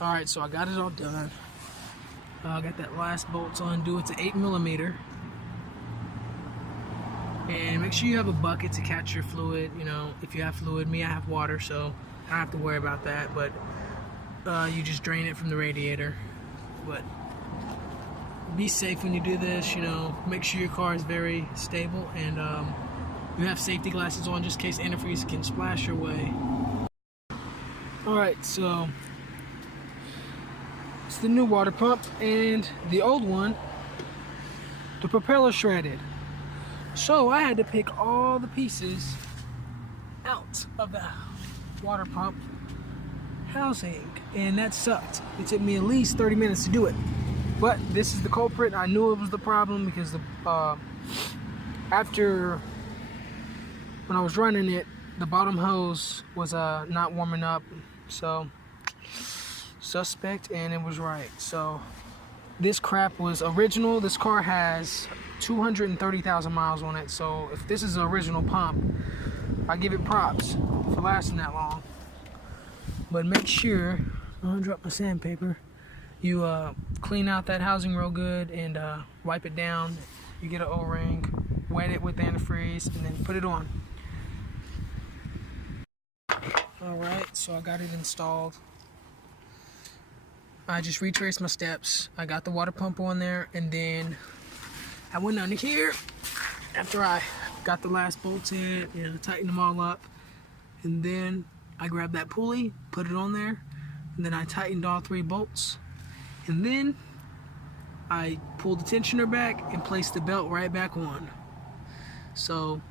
Alright, so I got it all done. I got that last bolt to undo. It's an 8mm. And make sure you have a bucket to catch your fluid. You know, if you have fluid, I have water, so I don't have to worry about that. But you just drain it from the radiator. But be safe when you do this. You know, make sure your car is very stable, and you have safety glasses on just in case antifreeze can splash your way. Alright, so it's the new water pump, and the old one, the propeller shredded. So I had to pick all the pieces out of the water pump housing, and that sucked. It took me at least 30 minutes to do it. But this is the culprit. I knew it was the problem because the after when I was running it, the bottom hose was not warming up. So suspect, and it was right. So this crap was original. This car has 230,000 miles on it, so if this is an original pump, I give it props for lasting that long. But make sure, I'm gonna drop my sandpaper, you clean out that housing real good and wipe it down. You get an O-ring, wet it with antifreeze, and then put it on. Alright, so I got it installed. I just retraced my steps. I got the water pump on there, and then I went under here after I got the last bolts in and tightened them all up. And then I grabbed that pulley, put it on there, and then I tightened all 3 bolts. And then I pulled the tensioner back and placed the belt right back on. So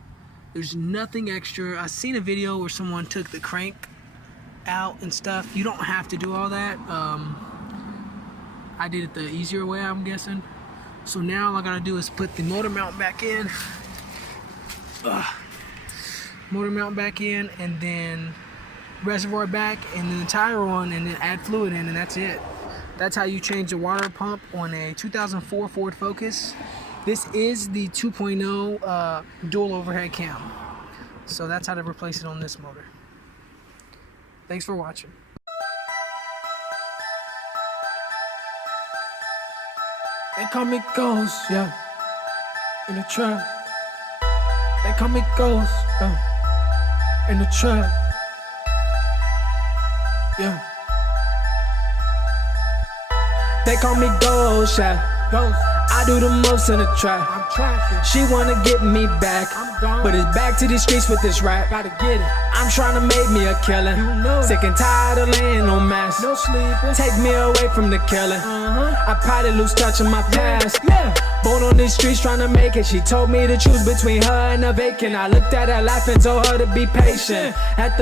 there's nothing extra. I seen a video where someone took the crank out and stuff. You don't have to do all that. I did it the easier way, I'm guessing. So now all I gotta do is put the motor mount back in. Motor mount back in, and then reservoir back, and then the tire on, and then add fluid in, and that's it. That's how you change the water pump on a 2004 Ford Focus. This is the 2.0 dual overhead cam. So that's how to replace it on this motor. Thanks for watching. They call me Ghost, yeah, in the trap. They call me Ghost, yeah, in the trap, yeah. They call me Ghost, yeah, Ghost. I do the most in the trap. I'm trapping. She wanna get me back, but it's back to the streets with this rap. Gotta get it. I'm trying to make me a killer. You know. Sick and tired of laying on mass. No sleeping. Take me away from the killing. I probably lose touch of my past. Yeah. Born on these streets trying to make it. She told me to choose between her and a vacant. I looked at her life and told her to be patient. At the